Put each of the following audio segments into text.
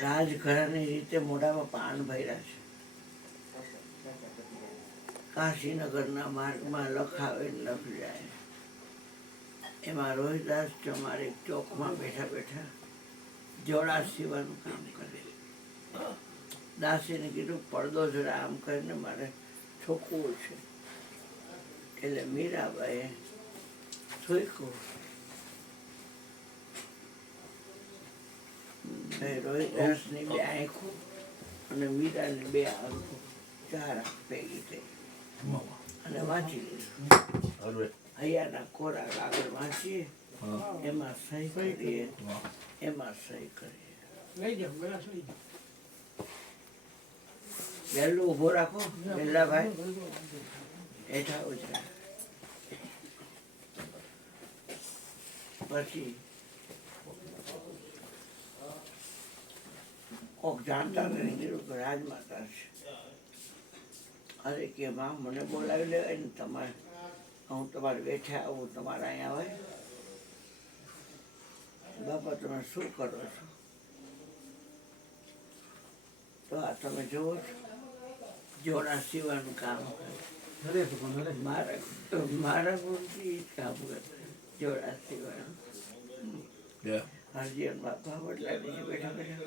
રાજઘરાની રીતે મોઢામાં પાન ભર્યા છે. કાશીનગરના માર્ગમાં લખાવે લખ જાય. એમાં રોહિદાસ ચમારે ચોકમાં બેઠા બેઠા જોડા સીવાનું કામ કરે. દાસીને કીધું પડદો જરા આમ કરીને મારે ઠોકવું છે. એટલે મીરાબાઈએ ઠોક્યું. રોહિદાસની બે આંખો અને મીરાની બે આંખો, ચાર આંખ ભેગી થઈ અને વાંચી લીધું. હૈયાના ખોરાક આગળ વાંચીએ, એમાં સહી કરીએ, એમાં સહી કરીએ. વહેલું ઉભો રાખો વહેલા ભાઈ, હેઠા ઉતરા. પછી કોક જાણતા નથી કીધું કે રાજમાતા છે. અરે કે માં મને બોલાવી લેવાય ને, તમારે હું તમારે બેઠા આવું, તમારે અહીંયા આવે. બાપા તમે શું કરો છો? તો આ તમે જુઓ છો જોડા સીવાનું કામ મારા ગુરુજી કામ કરે, જોડા સીવાનું. હરજીવન બાપા બદલા નીચે બેઠા બેઠા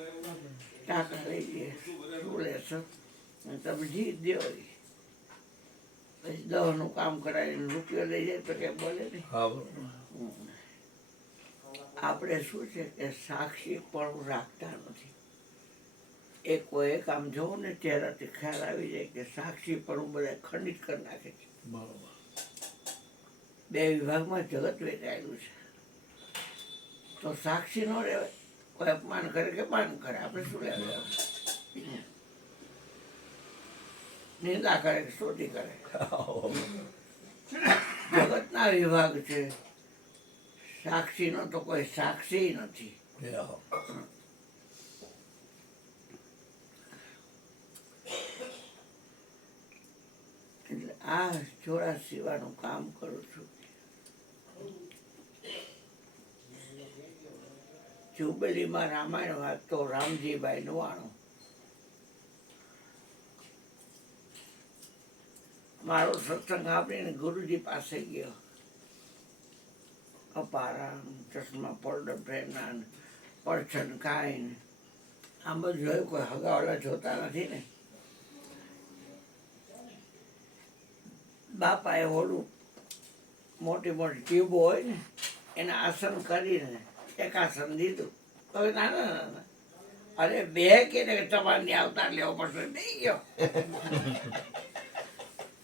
ટાંકા લઈ જઈએ. શું લેશો? તમે જીત દો. પછી દવાનું કામ કરાવીને રૂપિયો લઈ જાય તો કે બોલે નહીં. આપણે શું છે કે સાક્ષી પણ રાખતા નથી. એ કોઈ કામ જોવું ને ત્યારે ખ્યાલ આવી જાય કે સાક્ષી પણ બધા ખંડિત કરી નાખે છે. બે વિભાગમાં જગત વેચાયેલું છે. તો સાક્ષી ન રહેવાય. કોઈ અપમાન કરે કે માન કરે, આપણે શું લેવા? નિંદા કરે કે સ્તુતિ કરે, જગતના વિભાગ છે. સાક્ષીનો તો કોઈ સાક્ષી નથી. એટલે આ જોડા સીવાનું કામ કરું છું. જુબેલીમાં રામાયણ વાંચતો રામજીભાઈ નવાણું. મારો સત્સંગ આપીને ગુરુજી પાસે ગયો. અપારા ચશ્મા પડદો પ્રેમના પરછન કાંઈ આમ બધું જોયું. કોઈ હગાવાલા જોતા નથી ને. બાપાએ ઓલું મોટી મોટી ટ્યુબો હોય ને એના આસન કરીને એક આસન દીધું. તો ના ના ના, અરે બે કે તમારે આવતા લેવો પડશે. બે ગયો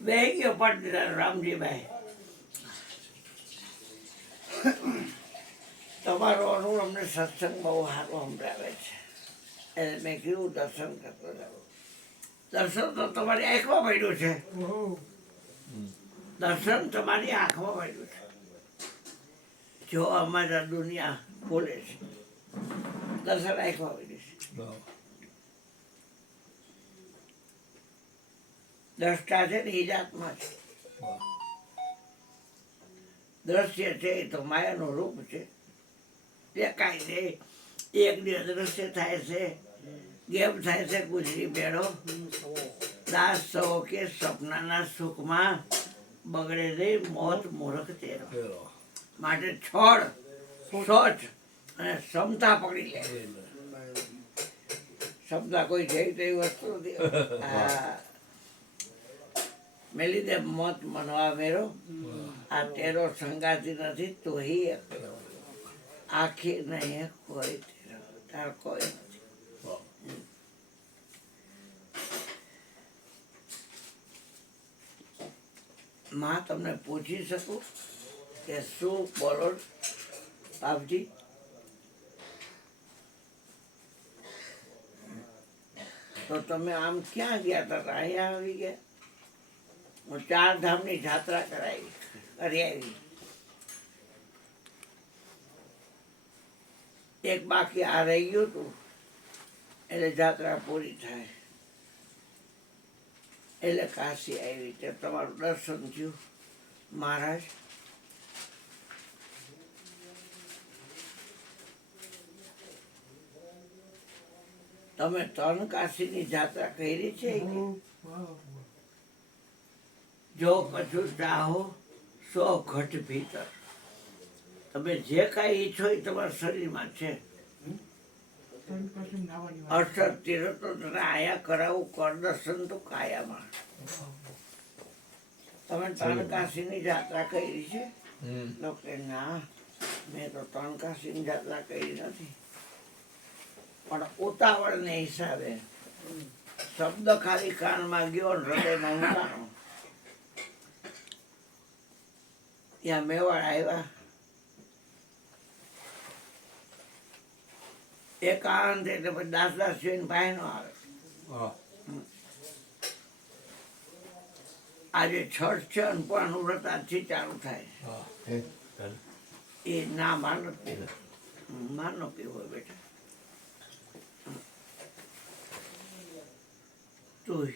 બે ગયો પડ રામજીભાઈ. તમારો અનુભવ અમને સત્સંગ બહુ સારો સંભળાવે છે. એટલે મેં કીધું દર્શન કરતો જાવ. દર્શન તો તમારી આંખમાં પડ્યું છે. દર્શન તમારી આંખમાં પડ્યું છે. જો અમારા દુનિયા બોલે છે, દર્શન આંખમાં પડ્યું છે. દ્રષ્ટા છે ને એ જાતમાં છે. દ્રશ્ય છે એ તો માયાનું રૂપ છે. દેખાય છે, એક દિવસ દ્રશ્ય થાય છે, ગેમ થાય છે ગુજરી બેડો. દાસ સૌ કે સપનાના સુખમાં બગડે રે મોત મૂર્ખ તેરો. માટે છોડ સોચ અને ક્ષમતા પકડી લે. ક્ષમતા કોઈ છે તેવી વસ્તુ નથી. મેલી દે મોત મનવા મેરો. આ તેરો સંગાતી નથી તો હી આખી નહીં કોઈ તેરો. તાર કોઈ નથી. માં તમને પૂછી શકું કે શું બોલો બાપજી? તો તમે આમ ક્યાં ગયા હતા? અહીંયા આવી ગયા. હું 4 ધામની યાત્રા કરી આવી. એક બાકી આ રહી ગયું હતું, એટલે યાત્રા પૂરી થાય. એટલે કાશી આવી. તે તમારું દર્શન થયું મહારાજ. તમે ત્રણ કાશીની જાત્રા કરી છે? જો કછું ચાહો સો ઘટ ભીતર. તમે જે કાંઈ ઈચ્છો એ તમારા શરીરમાં છે. અક્ષર તીરથો તને આયા કરાવું કર દર્શન તો કાયામાં. તમે ત્રણ કાશીની જાત્રા કરી છે? તો કે ના, મેં તો ત્રણ કાશીની જાત્રા કરી નથી, પણ ઉતાવળને હિસાબે શબ્દ ખાલી કાનમાં ગયો ને હૃદયમાં ઉતારો. ત્યાં મેવાડ આવ્યા, એકાંત એટલે પછી દાસ જોઈને ભાઈ નો આવે. આજે છઠ છે અને પણ વ્રત આજથી ચાલુ થાય. એ ના માનો પીવો, માનો પીવો બેટા. તું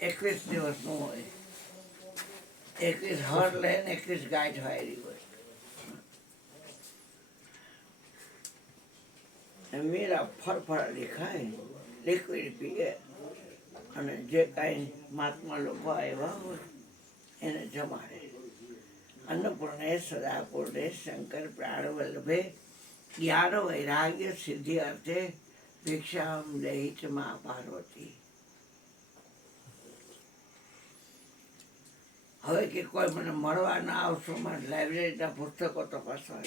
21 દિવસનું હોય, 21 હર લે ને 21 ગાય વાયરી હોય. મીરા ફરફરાડી ખાય, લિક્વિડ પીએ, અને જે કાંઈ મહાત્મા લોકો આવ્યા હોય એને જમાડે. અન્નપૂર્ણે સદાપૂર્ણે શંકર પ્રાણ વલ્લભે જ્ઞાન વૈરાગ્ય સિદ્ધિ અર્થે ભિક્ષામ દેહી ચ મા પાર્વતી. હવે કે કોઈ મને મળવા ના આવશો, મારે લાઇબ્રેરીના પુસ્તકો તપાસવા.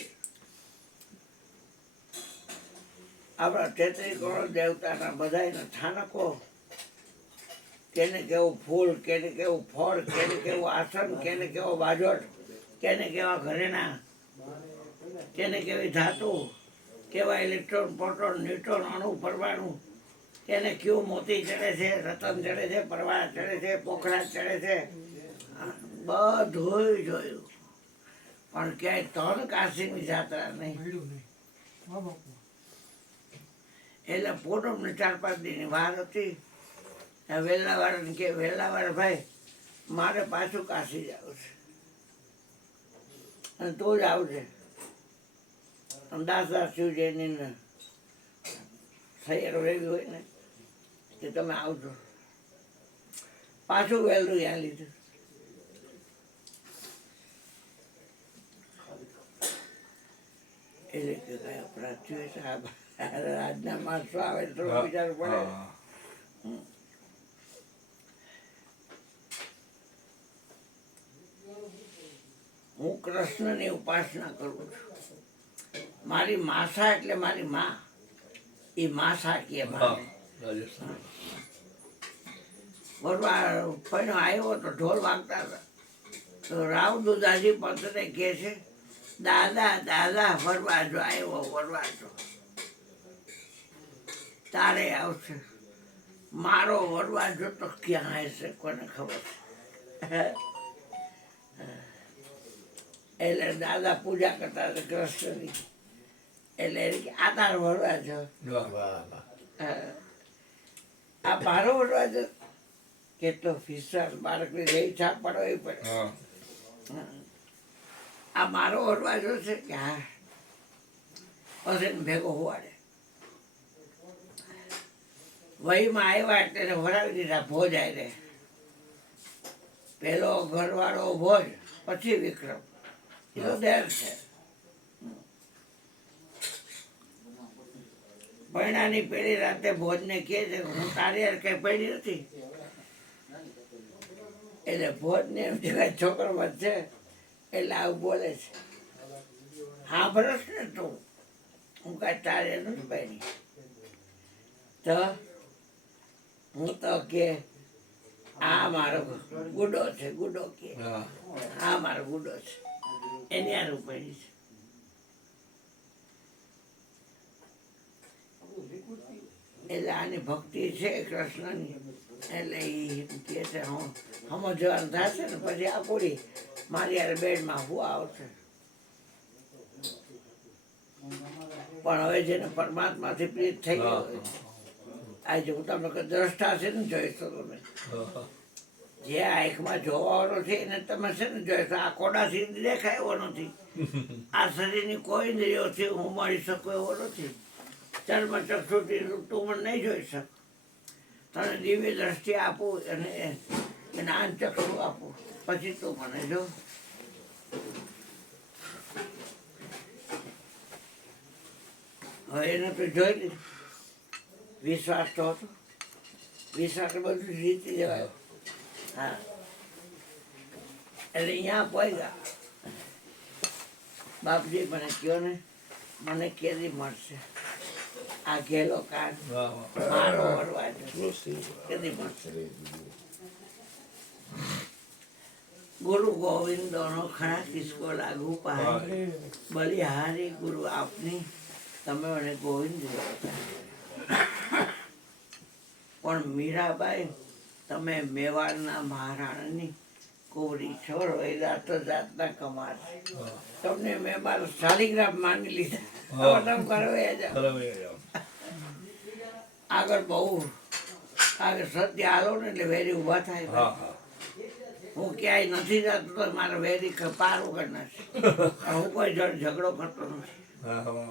આપણા 33 કરોડ દેવતાના બધાયના સ્થાનકો, કેને કેવું ફૂલ, કેને કેવું ફળ, કેને કેવું આસન, કેને કેવો બાજોટ, કેને કેવા ઘરેણા, કેને કેવી ધાતુ, કેવા ઇલેક્ટ્રોન, પ્રોટોન, ન્યુટ્રોન, અણુ, પરમાણુ, કેને કેવું મોતી ચડે છે, રતન ચડે છે, પરવાર ચડે છે, પોખરાજ ચડે છે, બધું જોયું. પણ ક્યાંય ત્રણ કાશીની જાત્રા નહીં. એટલે પૂનમને 4-5 દીની વાર હતી. વેલાવાળાને કે વેલાવાળા ભાઈ, મારે પાછું કાશી જવું છે અને તું જ આવજે. દાસ શિવજીની સૈયર એવી હોય ને કે તમે આવજો. પાછું વહેલું ત્યાં લીધું. એટલે કે કઈ અપરાધ થયો સાહેબ, આજના માણસો આવે તો વિચારવું પડે. હું કૃષ્ણની ઉપાસના કરું છું. મારી માસા એટલે મારી માં, એ માસા કે બરોબર. પણ આવ્યો તો ઢોલ વાગતા હતા, તો રાવ દુદાજી પંતને કહે છે, દાદા દાદા વરવાજો આવ્યો, વરવાજો તારે આવશે. મારો વરવાજો તો ક્યાં હશે કોને ખબર. એટલે દાદા પૂજા કરતા હતા કૃષ્ણની. એટલે આ તારો વરવાજો, આ મારો વરવાજો. કેટલો ફિસર બાળકની રહી છાપ પડવી પડે. આ મારો વરવાજો છે કે હા, પછી ભેગો હોવાડે. વહીમાં આવ્યા એટલે વરાવી દીધા ભોજ આરે. પેલો ઘરવાળો ભોજ, પછી વિક્રમ. એ તો દેર છે. પૈણાની પેલી રાતે ભોજને કહે છે, હું તારી યાર કઈ પડી નથી. એટલે ભોજને એમ કઈ છોકરો વધશે એટલે આવું બોલે છે. હા બરસ ને તું, હું કઈ તારે નથી પડી. તો હું તો કે આ મારો ગુડો છે, ગુડો કે આ મારો ગુડો છે, એની હારું પડી છે. એટલે આની ભક્તિ છે કૃષ્ણની. એટલે એ કહે છે હું સમજવાનું થશે ને પછી આ પૂરી મારી યાર બેડમાં હું આવશે. પણ હવે જેને પરમાત્માથી પ્રીત થઈ ગયો હોય, આજે હું તમને દ્રષ્ટા છે ને જોઈશો તમે, જે આંખમાં જોવાનો છે એને તમે છે ને જોઈશો. આ કોડાથી દેખાય એવો નથી. આ શરીરની કોઈ ઇન્દ્રિયોથી હું મળી શકું એવો નથી. ચર્મચક્ષુથી તું મને નહીં જોઈ શક, તને દિવ્ય દ્રષ્ટિ આપું અને જ્ઞાન ચક્ષુ આપું, પછી તું મને જો. હવે એને તો જોઈ લીધું, વિશ્વાસ તો હતો, વિશ્વાસ બધું જીતી જવાય. હા, એટલે અહીંયા પહોંચ્યા. બાપજી મને કહો ને, મને કેદી મળશે આ ઘેલો કાન મારો વરવા કેદી મળશે? ગુરુ ગોવિંદનો ખરા કિસકો લાગુ પાય, બલિહારી ગુરુ આપની તમે મને ગોવિંદ પણ મીરાબાઈ તમે મેવાડના મહારાણાની કોરી છો, રોયલા તો જાતના કમાલ. તમને મેં મારો શાલિગ્રામ માની લીધા, તમે કરો એ જાઓ. આગળ બહુ આગળ સત્ય હાલો ને એટલે વેરી ઊભા થાય. હું ક્યાંય નથી જતો તો મારે વેરી પાર વગર નથી. હું કોઈ જોડે ઝઘડો કરતો નથી,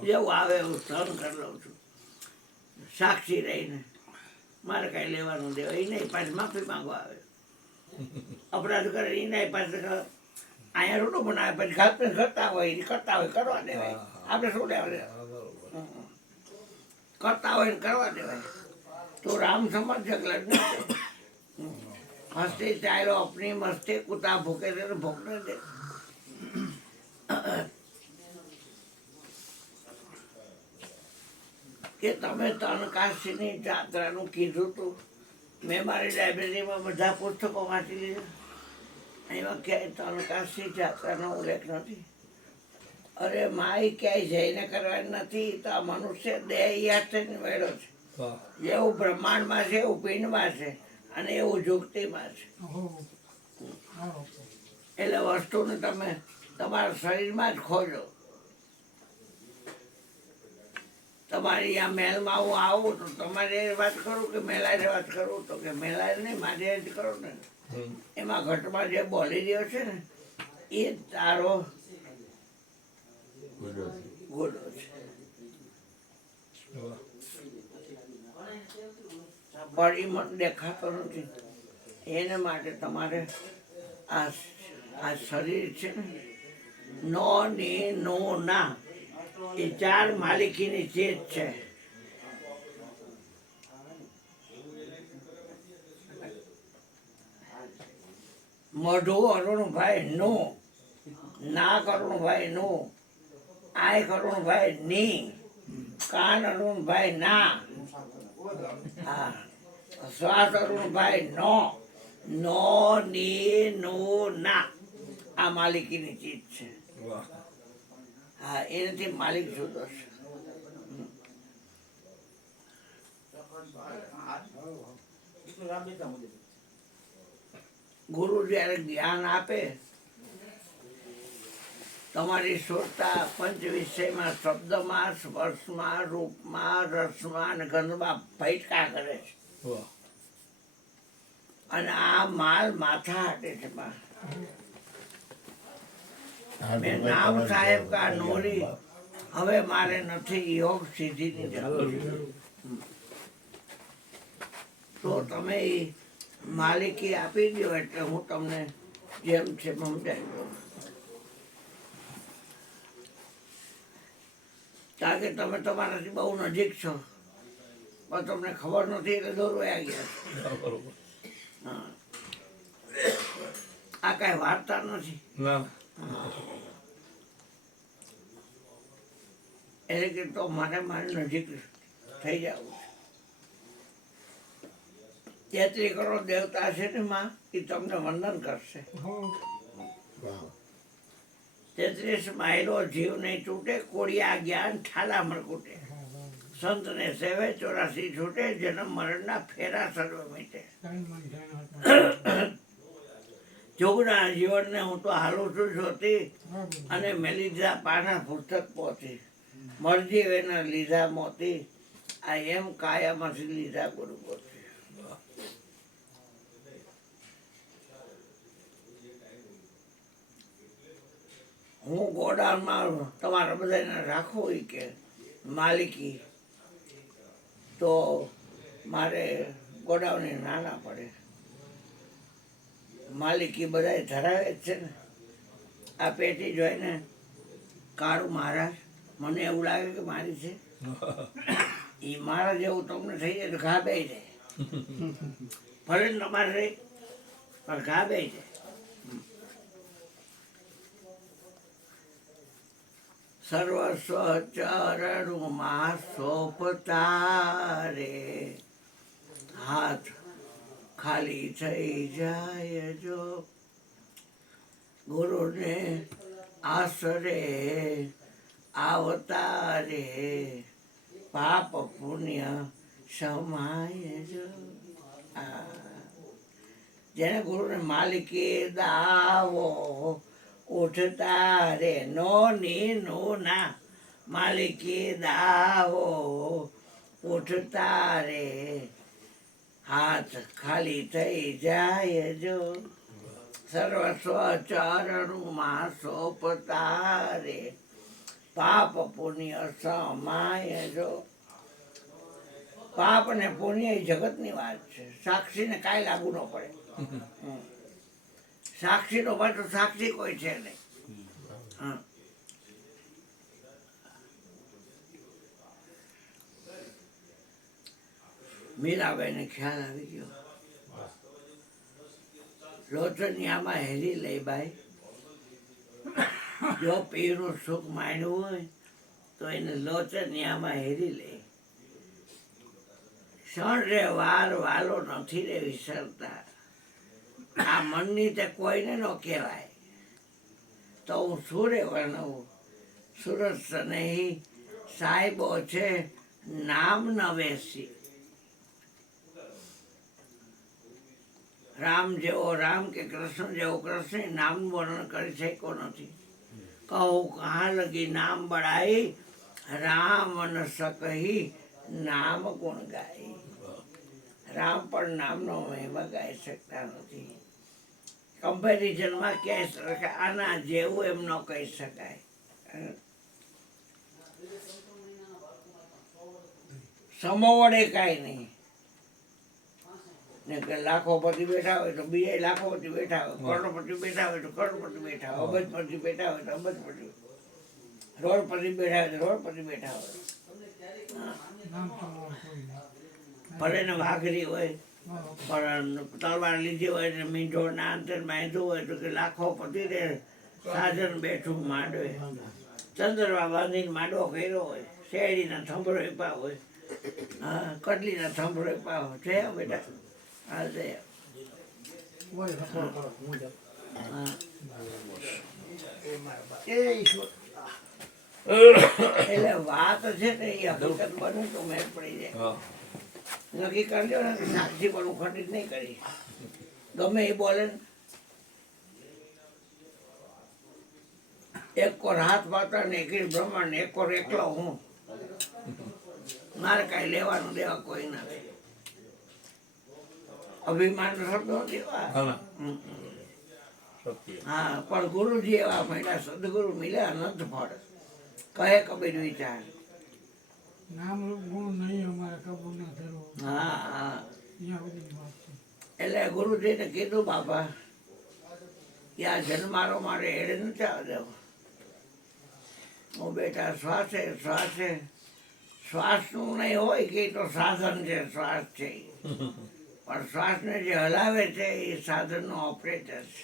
જેવું આવે એવું સહન કરી લઉં છું, સાક્ષી રહીને. મારે કાંઈ લેવાનું દેવા એ નહીં, પાછી માફી માંગવા આવે, અપરાધ કરે એ નહીં, પાછું અહીંયા રોટું બનાવે, પછી કરતા હોય કરવા દેવાય. આપણે શું લેવા કરતા હોય ને કરવા દેવાય. તો રામ સમજ લગ્ન હસ્તે ચાલ્યો અપની મસ્તે, કૂતા ભૂકે છે તો ભૂકને દે. કે તમે તનકાશીની જાત્રાનું કીધું હતું, મેં મારી લાઇબ્રેરીમાં બધા પુસ્તકો વાંચી લીધા, એમાં ક્યાંય તનકાશી જાત્રાનો ઉલ્લેખ નથી. અરે માય ક્યાંય જઈને કરવાની નથી, તો આ મનુષ્ય દેહ યાદ થઈને મેળો છે. એવું બ્રહ્માંડમાં છે, એવું પિંડમાં છે, અને એવું જુગતીમાં છે. એટલે વસ્તુને તમે તમારા શરીરમાં જ ખોજો. તમારી આ મહેલમાં હું આવું તો તમારે વાત કરું કે મેલાઈને વાત કરું, તો કે મેલાય નહીં, મારી જ કરો ને. એમાં ઘટમાં જે બોલી રહ્યો છે ને એ તારો ગોડો છે. પણ એ મને દેખાતો નથી. એને માટે તમારે આ શરીર છે ને, નો ની નો ના, એ ચાર માલિકીની ચીજ છે. મોઢું અરુણભાઈ નું, નાક અરુણભાઈ નું, આંખ અરુણભાઈ ની, કાન અરુણભાઈ ના, શ્વાસ અરુણભાઈ નો, નો ની નો ના, આ માલિકીની ચીજ છે. હા, એનાથી માલિક જુદો છે. ગુરુ જયારે જ્ઞાન આપે, તમારી શ્રોતા પંચ વિષયમાં, શબ્દમાં, સ્પર્શમાં, રૂપમાં, રસમાં અને ગંધમાં ભટકા કરે છે. અને આ માલ માથા હાટે છે. મેં નામ સાહેબ કા નોરી, હવે મારે નથી યોગ સિદ્ધિની જરૂર. તો તમે માલિકી આપી દો એટલે હું તમને જેમ છે સમજાવી દઉં. કારણ કે તમે તમારાથી બહુ નજીક છો, પણ તમને ખબર નથી એટલે દોરવાયા ગયા. હા, આ કઈ વાર્તા નથી. એટલે કે તો મારે મારી નજીક થઈ જવું છે. 33 કરોડ દેવતા છે ને માં, એ તમને વંદન કરશે. 33 માયલો જીવ નહીં છૂટે, કોળિયા જ્ઞાન ઠાલા મરકુટે. સંતને સેવે 84 છૂટે, જન્મ મરણના ફેરા સર્વ મીટે. જોગના જીવનને હું તો હાલું છું જોતી, અને મેં લીધા પાના પુસ્તક પોથી. મરજી એના લીધા મોતી, આ એમ કાયામાંથી લીધા ગુરુ પોથી. હું ગોડાઉનમાં તમારા બધાને રાખું કે માલિકી, તો મારે ગોડાઉને નાના પડે. માલિકી બધા ધરાવે જ છે ને. આ પેટી જોઈને કાળું મહારાજ મને એવું લાગે કે મારી છે. એ મારા જેવું તમને થઈ જાય તો ઘા બે જાય. ભલે ને તમારે રહી પણ ઘા બે જાય. સર્વસ્વ ચરણમાં સોંપતા રે હાથ ખાલી થઈ જાય જો ગુરુને આશરે આવતા રે પાપ પુણ્ય સમાય જો. જેને ગુરુને માલિકી દાવો ઉઠતા રે નો ની નો ના માલિકી દાવો ઉઠતા રે હાથ ખાલી થઈ જાય જો સર્વસ્વ ચરણમાં સોંપતા રે પાપ પુણ્ય સમાય જો. પાપ ને પુણ્ય એ જગતની વાત છે. સાક્ષીને કાંઈ લાગુ ન પડે. સાક્ષીનો પાછો સાક્ષી કોઈ છે નહીં. મીરાબાઈને ખ્યાલ આવી ગયો. લોચનિયામાં હેરી લઈ બાઈ. જો પીરનું સુખ માન્યું હોય તો એને લોચનિયામાં હેરી લે. ક્ષણ રે વાર વાલો નથી રે વિસરતા. આ મનની તે કોઈને ન કહેવાય તો હું સુરે વર્ણવું. સુરત સનેહી સાહેબો છે નામ ન વેસી. રામ જેવો રામ કે કૃષ્ણ જેવો કૃષ્ણ નામનું વર્ણન કરી શક્યો નથી. કહું કહા લગી નામ બળાઈ રામ ન सकही નામ ગુણ ગાય. રામ પણ નામનો મહિમા ગાઈ શકતા નથી. કમ્પેરિઝનમાં ક્યાંય આના જેવું એમ ન કહી શકાય. સમો વડે કાંઈ નહીં. ને કે લાખોપતિ બેઠા હોય તો બીજા લાખોપતિ બેઠા હોય, કરોડપતિ બેઠા હોય તો કરોડપતિ બેઠા હોય, અબજપતિ બેઠા હોય તો અબજપતિ, રોડપતિ બેઠા હોય તો રોડપતિ બેઠા હોય. ભલે ને વાઘરી હોય પણ તલવાર લીધી હોય ને મીંઢો ના અંતર બાંધ્યું હોય તો કે લાખોપતિ રે સાજન બેઠું માંડવે. ચંદ્રવા બાંધીને માંડવો કર્યો હોય, શેરડીના થંભરો આપ્યા હોય, કટલીના થંભરો આપ્યા હોય. છે બેટા એટલે વાત છે ને એ હકીકત બને તો મેળ પડી જાય. નક્કી કરી લો ને સાક્ષી પણ હું ખંડિત નહીં કરી. ગમે એ બોલે ને એક કોર હાથ પાતા ને એક બ્રહ્માંડ ને એક કોર એકલો હું. મારે કાંઈ લેવાનું દેવા કોઈ નથી. અભિમાન શબ્દો દેવા. હા પણ ગુરુજી એવા મળ્યા, સદગુરુ મળ્યા અનંત ફળ. કહે કબીર વિચાર હા હા. એટલે ગુરુજીને કીધું બાપા કે આ જન્મારો મારે એડે નથી આવવા દેવો. હું બેટા શ્વાસે શ્વાસે શ્વાસનું નહીં હોય કે તો સાધન છે, શ્વાસ છે પણ શ્વાસને જે હલાવે છે એ સાધનનો ઓપરેટર છે.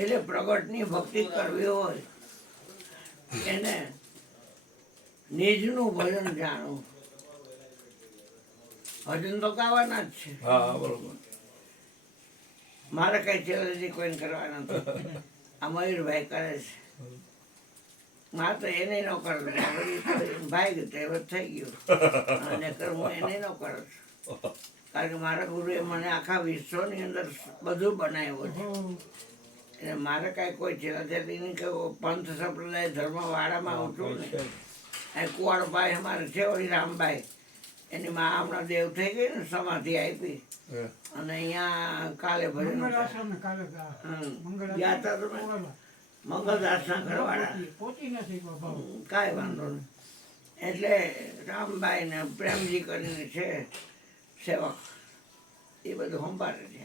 એટલે પ્રગટની ભક્તિ કરવી હોય એને નિજનું ભજન જાણવું. ભજન તો ગાવાના જ છે. મારે કઈ ચેલેન્જ કોઈને કરવાના નથી. આ મયુરભાઈ કરે છે, મારે તો એને ન કરું. ભાઈ ગયું તો એ થઈ ગયું અને હું એને ન કરું છું. કારણ કે મારા ગુરુએ મને આખા વિશ્વની અંદર બધું બનાવ્યું છે. એટલે મારે કાંઈ કોઈ છેલ્લાથી નહીં કે પંથ સંપ્રદાય ધર્મવાળામાં હું છું ને. એ કુંવારભાઈ અમારે છે ઓલી રામભાઈ, એની માં હમણાં દેવ થઈ ગઈ ને, સમાધિ આપી અને અહીંયા કાલે ભજન ગયા હતા તમે મંગળદાસના ઘરવાળા પહોંચી નથી બાબા. કાંઈ વાંધો નહીં. એટલે રામભાઈ ને પ્રેમજી કરીને છે સેવક, એ બધું સંભાળે છે.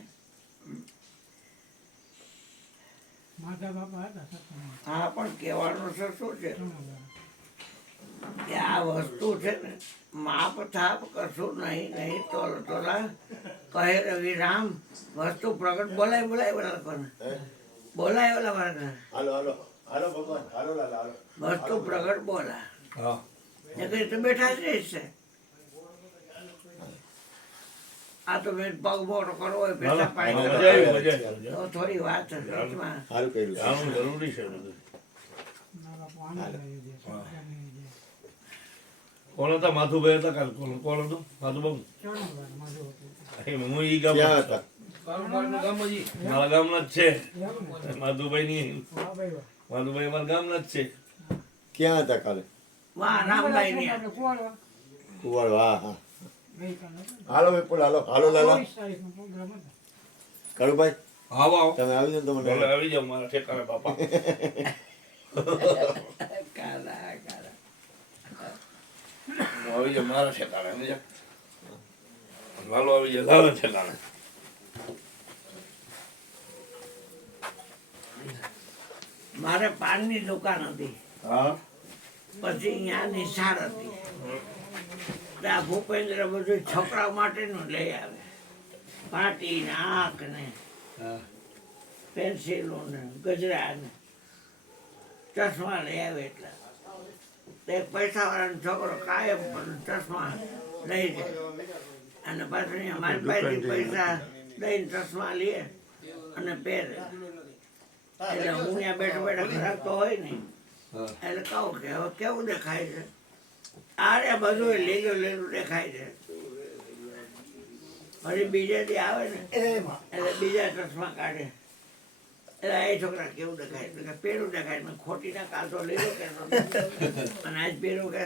માધા બાપા હતા સત્સંગમાં. હા, પણ કહેવાનું છે શું છે ઘણા કે આ વસ્તુ છે ને માપ થાપ કશું નહીં તોલ તોલા કહે રવિ રામ વસ્તુ પ્રગટ બોલાય બોલા કોને બોલાય ઓલા મારા હાલો હાલો હાલો ભગવાન હાલો લાલા હાલો વસ્તુ પ્રગટ બોલા હા નકર તો બેઠા જ રહેશે. આ તો મેં પગ મોટો કરવો હોય પેલા પાણી મજા કરવો આવી, હોય, મજા આવી. તો થોડી વાત છે વચમાં. સારું કર્યું જાણવું જરૂરી છે બધું. નાના પાણી લઈ દે, સત્સંગ લઈ દે. કોણ હતા? માધુભાઈ હતા કાલ. કોણ હતું? માધુબાબુ. ચણોદરા માધવ હતું. હું ઈ ગામ ક્યાં હતા મારા ગામના જ છે. એવું ને? માધુભાઈ ની વાહ ભાઈ વાહ. માધુભાઈ અમારા ગામના જ છે. ક્યાં હતા કાલે વાહ રામભાઈ ની આપણે કુવાડવા કુવાડ હા હા ગઈકાલે હતો. હાલો વિપુલ હાલો હાલો લાલા 24 તારીખનો પ્રોગ્રામ હતો. કરુભાઈ આવો આવો. તમે આવી જાઓ ને ભલે તમને આવી જાઓ મારા ઠેકાણે બાપા. કાલા કાલા આવી જાઓ મારા ઠેકાણે. સમજ્યા? લાલો આવી જાઓ લાલો ઠેકાણે. મારે પાનની દુકાન હતી, હા પછી અહીંયા નિશાળ હતી. તો આ ભૂપેન્દ્ર બધું છોકરા માટેનું લઈ આવે, પાટી ને આંખ ને હા પેન્સિલો ને ગજરા ને ચશ્મા લઈ આવે. એટલે તે પૈસાવાળાનો છોકરો કાયમ પણ ચશ્મા લઈ જાય અને પાછું અહીંયા મારી પાસેથી પૈસા દઈને ચશ્મા લે અને પહેરે. એટલે હું ત્યાં બેઠા બેઠા ખરાબ તો હોય ને હા એટલે કહું કે હવે કેવું દેખાય છે? આરે બધું લીલું લીલું દેખાય છે. પછી બીજે દી આવે ને એટલે બીજા ચશ્મા કાઢે. એટલે એ છોકરા કેવું દેખાય છે? કે પેલું દેખાય. મેં ખોટી ના કાલ તો લીલું કહેતો અને આજ પેલું કે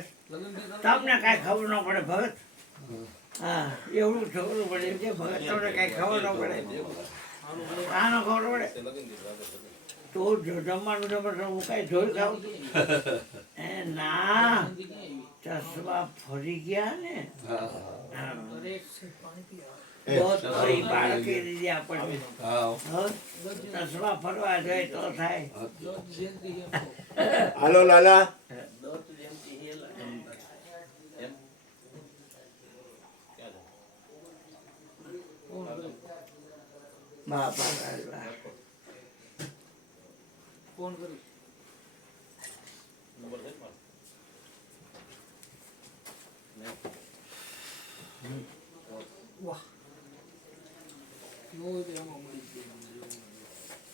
તમને કાંઈ ખબર ન પડે ભગત. હા, એવું છોકરું પડે કે ભગત તમને કાંઈ ખબર ન પડે. આનો ખબર પડે તું જમવાનું જમવાનું હું કાંઈ જોઈ ખાઉં છું? એ ના, ચશ્મા ફરી ગયા ને હા તો એ બાળકે દીધી આપણને. હા હો? ચશ્મા ફરવા જાય તો થાય. હાલો લાલા બાપા રાજા.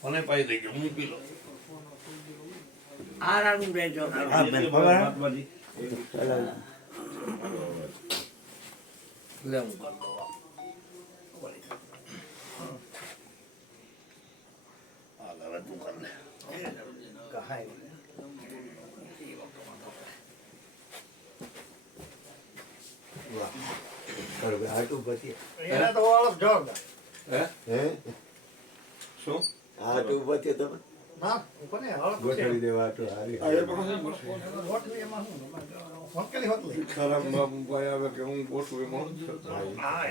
મને પાઈ દેજો હું પી લઉં. આરામ રહેજો. હા બેન ખબર હે? બાજી. લે હું કર દઉં. હાલ હવે તું કર લે. વાહ કરુભાઈ આટલું પછી એના તો ઓળખ જોરદાર. હે હે શું? આટલું પછી તમે ના, કોને હળખ છે? ગોઠવી દેવા આટલું હારી રોટલી એમાં શું? હોટલી હોટલી. ખરાબ ભાઈ આવે કે હું ગોઠવું એમાં હા,